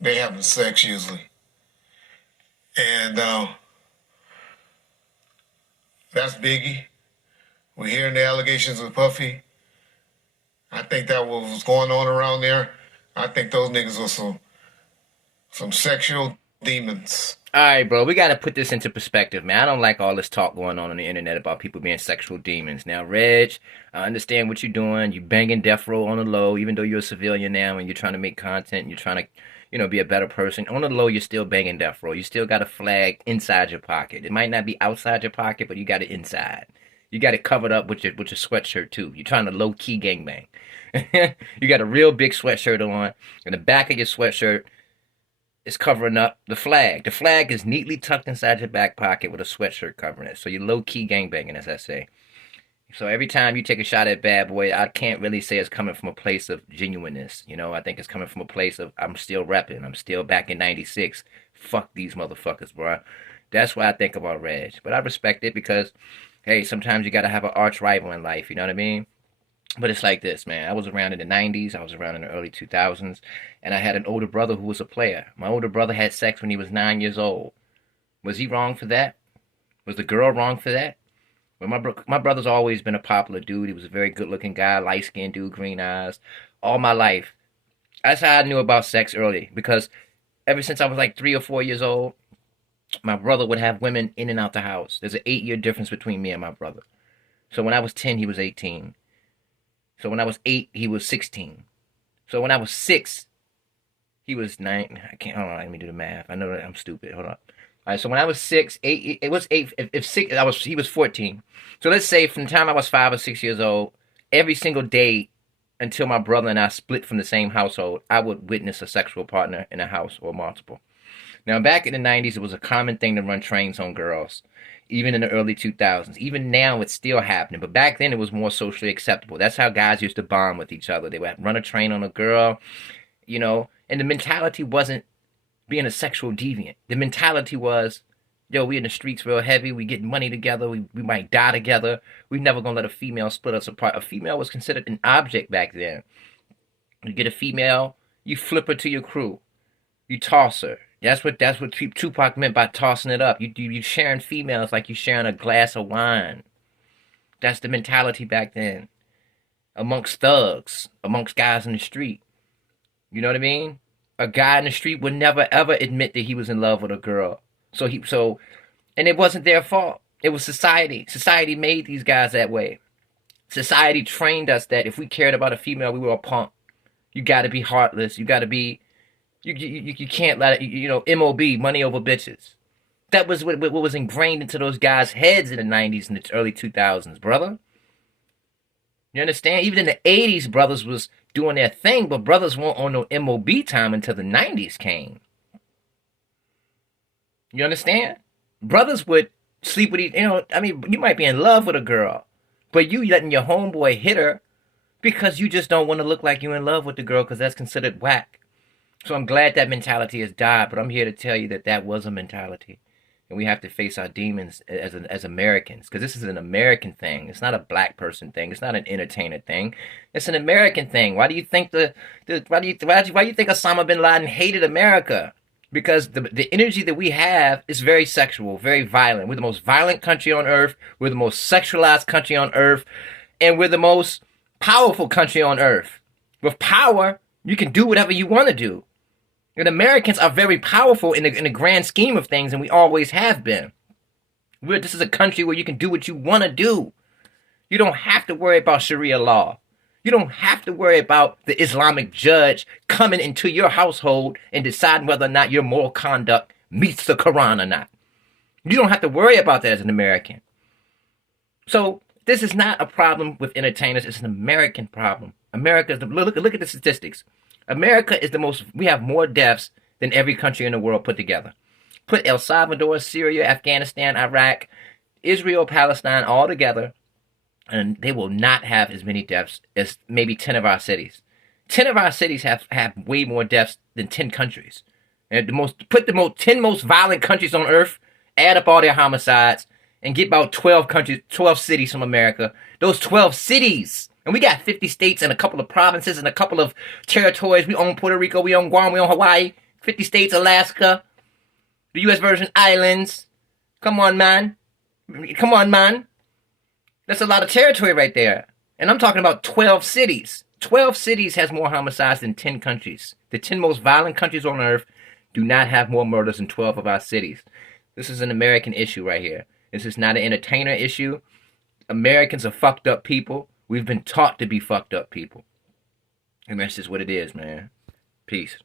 they having sex usually, and that's Biggie. We're hearing the allegations of Puffy. I think that was going on around there. I think those niggas were some sexual demons. All right, bro, we got to put this into perspective, man. I don't like all this talk going on the internet about people being sexual demons. Now, Reg, I understand what you're doing. You banging death row on the low, even though you're a civilian now and you're trying to make content and you're trying to, be a better person. On the low, you're still banging death row. You still got a flag inside your pocket. It might not be outside your pocket, but you got it inside. You got it covered up with your sweatshirt too. You're trying to low key gangbang. You got a real big sweatshirt on, and the back of your sweatshirt is covering up the flag. The flag is neatly tucked inside your back pocket with a sweatshirt covering it. So you're low-key gangbanging, as I say. So every time you take a shot at Bad Boy, I can't really say it's coming from a place of genuineness. I think it's coming from a place of I'm still repping. I'm still back in 96. Fuck these motherfuckers, bro. That's what I think about Reg. But I respect it because, hey, sometimes you got to have an arch rival in life. You know what I mean? But it's like this, man. I was around in the 90s. I was around in the early 2000s. And I had an older brother who was a player. My older brother had sex when he was 9 years old. Was he wrong for that? Was the girl wrong for that? Well, my brother's always been a popular dude. He was a very good-looking guy, light-skinned dude, green eyes. All my life. That's how I knew about sex early. Because ever since I was like 3 or 4 years old, my brother would have women in and out the house. There's an 8-year difference between me and my brother. So when I was 10, he was 18. So when I was 8, he was 16. So when I was 6, he was 9. I can't. Hold on. Let me do the math. I know that I'm stupid. Hold on. All right. So when I was 6, 8. It was 8. If 6, he was 14. So let's say from the time I was 5 or 6 years old, every single day until my brother and I split from the same household, I would witness a sexual partner in a house or multiple. Now back in the 90s, it was a common thing to run trains on girls. Even in the early 2000s. Even now, it's still happening. But back then, it was more socially acceptable. That's how guys used to bond with each other. They would run a train on a girl, and the mentality wasn't being a sexual deviant. The mentality was, yo, we in the streets real heavy. We get money together. We might die together. We never going to let a female split us apart. A female was considered an object back then. You get a female, you flip her to your crew. You toss her. That's what Tupac meant by tossing it up. You sharing females like you sharing a glass of wine. That's the mentality back then. Amongst thugs, amongst guys in the street. You know what I mean? A guy in the street would never ever admit that he was in love with a girl. And it wasn't their fault. It was society. Society made these guys that way. Society trained us that if we cared about a female, we were a punk. You got to be heartless. You got to be. You can't let it, MOB, money over bitches. That was what was ingrained into those guys' heads in the 90s and the early 2000s, brother. You understand? Even in the 80s, brothers was doing their thing, but brothers weren't on no MOB time until the 90s came. You understand? Brothers would sleep with you might be in love with a girl, but you letting your homeboy hit her because you just don't want to look like you in love with the girl because that's considered whack. So I'm glad that mentality has died, but I'm here to tell you that was a mentality. And we have to face our demons as Americans, because this is an American thing. It's not a black person thing. It's not an entertainer thing. It's an American thing. Why do you think why do you think Osama bin Laden hated America? Because the energy that we have is very sexual, very violent. We're the most violent country on earth. We're the most sexualized country on earth, and we're the most powerful country on earth. With power, you can do whatever you want to do. And Americans are very powerful in the grand scheme of things, and we always have been. This is a country where you can do what you want to do. You don't have to worry about Sharia law. You don't have to worry about the Islamic judge coming into your household and deciding whether or not your moral conduct meets the Quran or not. You don't have to worry about that as an American. So this is not a problem with entertainers. It's an American problem. Look at the statistics. America is we have more deaths than every country in the world put together. Put El Salvador, Syria, Afghanistan, Iraq, Israel, Palestine all together, and they will not have as many deaths as maybe 10 of our cities. 10 of our cities have way more deaths than 10 countries. And 10 most violent countries on earth, add up all their homicides, and get about 12 cities from America. Those 12 cities. And we got 50 states and a couple of provinces and a couple of territories. We own Puerto Rico, we own Guam, we own Hawaii. 50 states, Alaska, the U.S. Virgin Islands. Come on, man. Come on, man. That's a lot of territory right there. And I'm talking about 12 cities. 12 cities has more homicides than 10 countries. The 10 most violent countries on earth do not have more murders than 12 of our cities. This is an American issue right here. This is not an entertainer issue. Americans are fucked up people. We've been taught to be fucked up people. And that's just what it is, man. Peace.